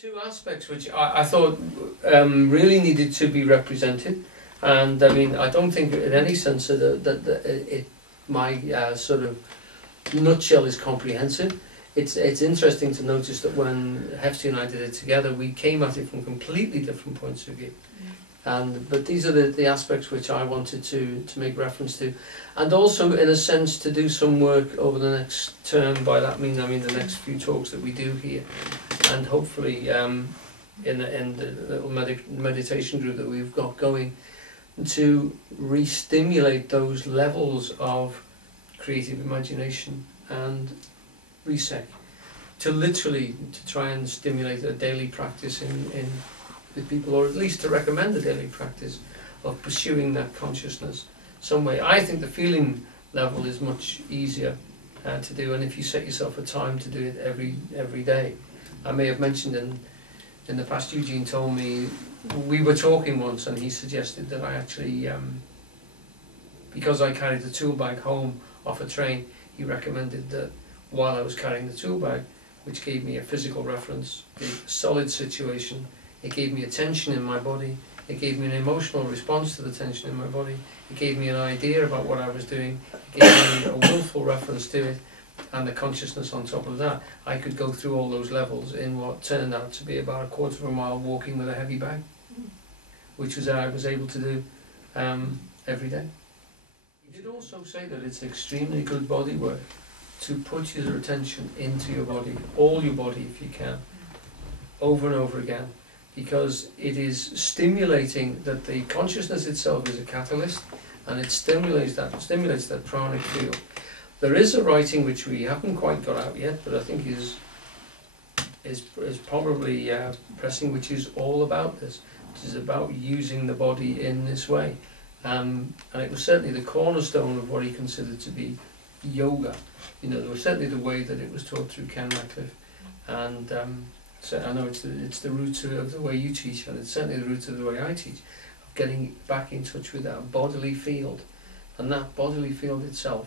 two aspects which I thought really needed to be represented, and I mean I don't think in any sense that my sort of nutshell is comprehensive. It's interesting to notice that when Hefty and I did it together, we came at it from completely different points of view. But these are the aspects which I wanted to make reference to, and also in a sense to do some work over the next term. By that I mean the next few talks that we do here, and hopefully in the little meditation group that we've got going, to re-stimulate those levels of creative imagination and reset, to try and stimulate a daily practice in with people, or at least to recommend a daily practice of pursuing that consciousness some way. I think the feeling level is much easier to do, and if you set yourself a time to do it every day. I may have mentioned in the past, Eugene told me, we were talking once and he suggested that I actually, because I carried the tool bag home off a train, he recommended that while I was carrying the tool bag, which gave me a physical reference, a solid situation, it gave me a tension in my body, it gave me an emotional response to the tension in my body, it gave me an idea about what I was doing, it gave me a willful reference to it, and the consciousness on top of that. I could go through all those levels in what turned out to be about a quarter of a mile walking with a heavy bag, which was I was able to do every day. He did also say that it's extremely good body work to put your attention into your body, all your body if you can, over and over again, because it is stimulating that the consciousness itself is a catalyst, and it stimulates that pranic field. There is a writing which we haven't quite got out yet, but I think is probably pressing, which is all about this. It is about using the body in this way, and it was certainly the cornerstone of what he considered to be yoga. You know, there was certainly the way that it was taught through Ken Ratcliffe, and so I know it's the root of the way you teach, and it's certainly the root of the way I teach, of getting back in touch with that bodily field, and that bodily field itself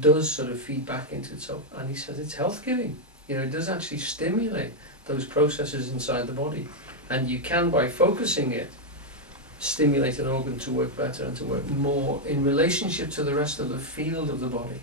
does sort of feed back into itself, and he says it's health giving. You know, it does actually stimulate those processes inside the body, and you can, by focusing it, stimulate an organ to work better and to work more in relationship to the rest of the field of the body,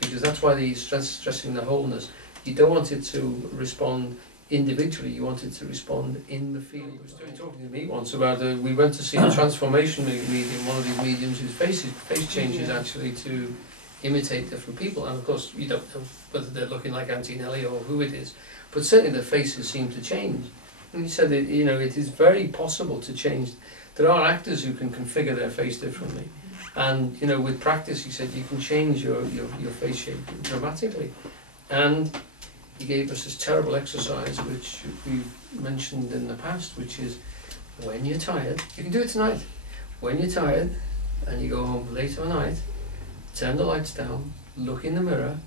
because that's why he's stressing the wholeness. You don't want it to respond individually, you want it to respond in the field. He was talking to me once about we went to see a transformation medium, one of these mediums whose face changes actually to imitate different people, and of course you don't know whether they're looking like Auntie Nellie or who it is, but certainly their faces seem to change. And he said that, you know, it is very possible to change. There are actors who can configure their face differently, and you know, with practice, he said, you can change your face shape dramatically. And he gave us this terrible exercise which we've mentioned in the past, which is when you're tired, you can do it tonight, when you're tired and you go home late at night, turn the lights down, look in the mirror,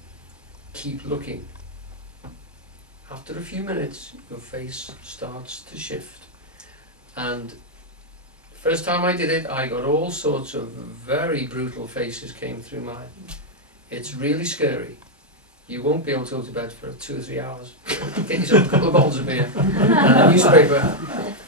keep looking. After a few minutes, your face starts to shift. And the first time I did it, I got all sorts of very brutal faces came through mine. It's really scary. You won't be able to go to bed for 2 or 3 hours. Get yourself a couple of bottles of beer and a newspaper.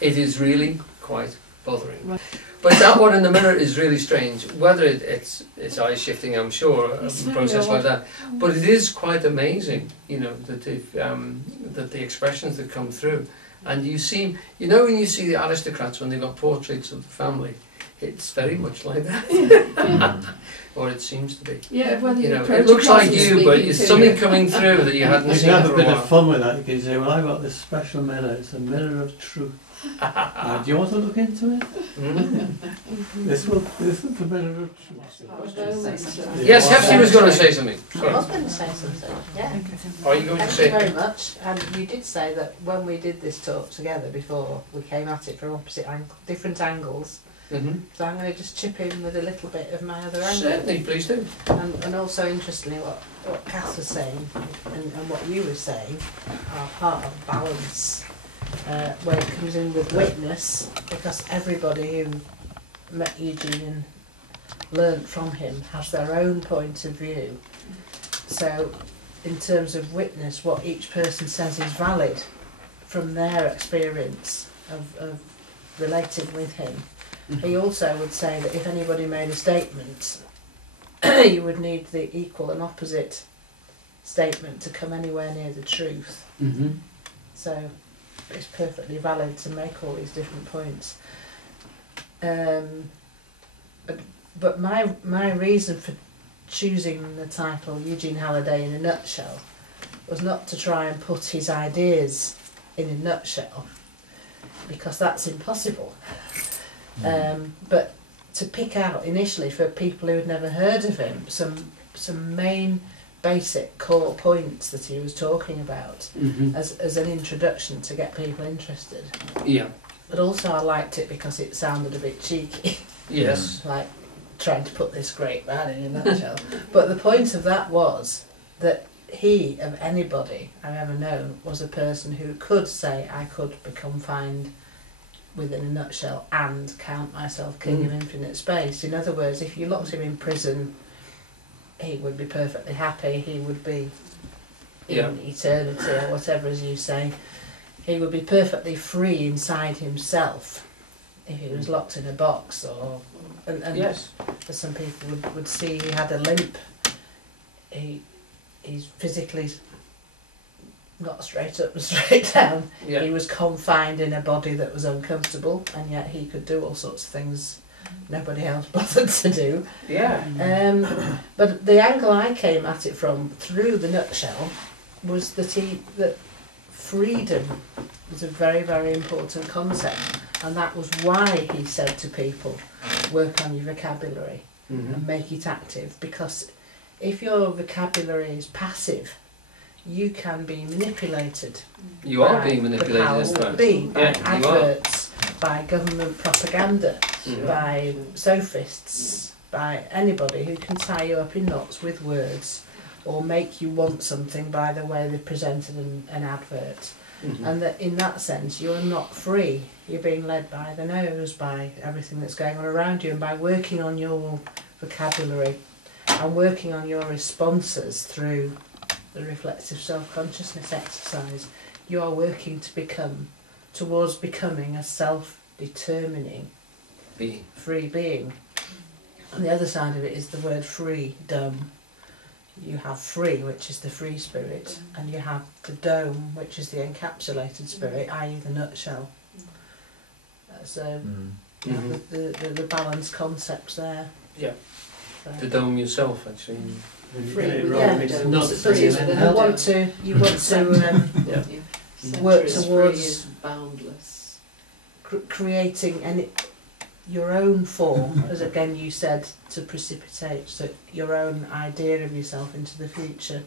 It is really quite bothering. But that one in the mirror is really strange. Whether it's eye shifting, I'm sure, a process like that. But it is quite amazing, you know, that the expressions that come through. And you see, you know, when you see the aristocrats when they've got portraits of the family, it's very much like that. Or it seems to be. Yeah, when you know, it looks like you, but it's something coming through that you hadn't seen for a while. You can have a bit of fun with that. You can say, well, I've got this special mirror. It's a mirror of truth. Do you want to look into it? This is the mirror of truth. Yes, Hefty was going to say something. Sorry. I was going to say something, yeah. Are you going Thank to say? you very much. And you did say that when we did this talk together before, we came at it from different angles. So I'm going to just chip in with a little bit of my other angle. Certainly, please do. And also, interestingly, what Kath was saying and what you were saying are part of balance, where it comes in with witness, because everybody who met Eugene and learnt from him has their own point of view. So in terms of witness, what each person says is valid. from their experience of relating with him. He also would say that if anybody made a statement, you would need the equal and opposite statement to come anywhere near the truth. Mm-hmm. So it's perfectly valid to make all these different points. But my reason for choosing the title Eugene Halliday in a nutshell was not to try and put his ideas in a nutshell, because that's impossible. But to pick out initially, for people who had never heard of him, some main basic core points that he was talking about as an introduction to get people interested. Yeah. But also I liked it because it sounded a bit cheeky. Yes. Like trying to put this great man in a nutshell. But the point of that was that he, of anybody I've ever known, was a person who could say, I could become find within a nutshell and count myself king of infinite space. In other words, if you locked him in prison, he would be perfectly happy, he would be in eternity or whatever, as you say. He would be perfectly free inside himself if he was locked in a box, or and Yes. as some people would see, he had a limp. He's physically not straight up and straight down. Yeah. He was confined in a body that was uncomfortable, and yet he could do all sorts of things nobody else bothered to do. Yeah. But the angle I came at it from, through the nutshell, was that freedom was a very, very important concept, and that was why he said to people, work on your vocabulary and make it active, because if your vocabulary is passive, you can be manipulated. You are being the manipulated, powers in that fact. be, by Yeah, you are. adverts, by government propaganda, by sophists, by anybody who can tie you up in knots with words or make you want something by the way they've presented an advert. And that in that sense you're not free. You're being led by the nose, by everything that's going on around you, and by working on your vocabulary and working on your responses through the reflective self-consciousness exercise, you are working towards becoming a self-determining free being. And the other side of it is the word freedom. You have free, which is the free spirit, and you have the dome, which is the encapsulated spirit, i.e. the nutshell. So the balanced concepts there. Yeah. So. The dome yourself, actually. Free, wrong, yeah. it's not So free, you and want to Yeah. work Centuries towards free is boundless. creating your own form, as again you said, to precipitate your own idea of yourself into the future.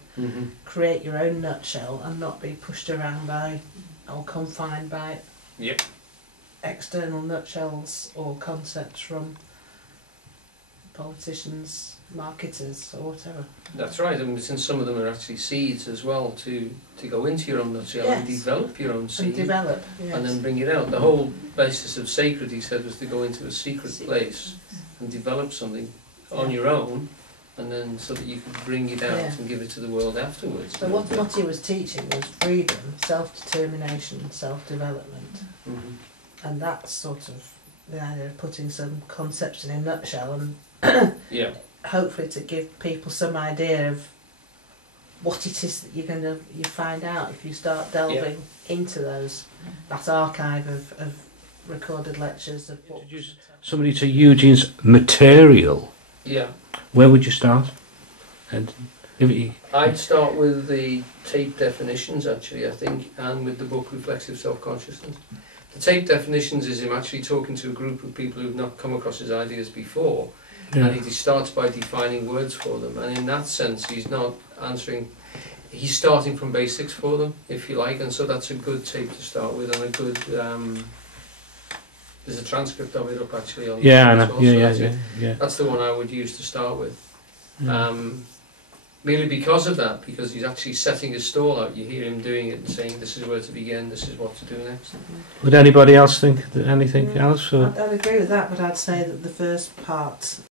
Create your own nutshell and not be pushed around by or confined by external nutshells or concepts from politicians, marketers or whatever. That's right, and since some of them are actually seeds as well, to go into your own nutshell and Yes. develop your own seed And develop, yes. and then bring it out. The whole basis of sacred, he said, was to go into a secret place and develop something on your own, and then so that you could bring it out and give it to the world afterwards. So what he was teaching was freedom, self-determination, self-development. And that's sort of the idea of putting some concepts in a nutshell and hopefully to give people some idea of what it is that you find out if you start delving into that archive of recorded lectures of books. Introduce somebody to Eugene's material. Yeah. Where would you start? And I'd start with the tape definitions, actually, I think, and with the book Reflexive Self-Consciousness. The tape definitions is him actually talking to a group of people who've not come across his ideas before, and he starts by defining words for them, and in that sense he's not answering, he's starting from basics for them, if you like, and so that's a good tape to start with, and a good, there's a transcript of it up actually on that's the one I would use to start with. Merely because of that, because he's actually setting his stall out. You hear him doing it and saying, this is where to begin, this is what to do next. Would anybody else think anything else? Or? I'd agree with that, but I'd say that the first part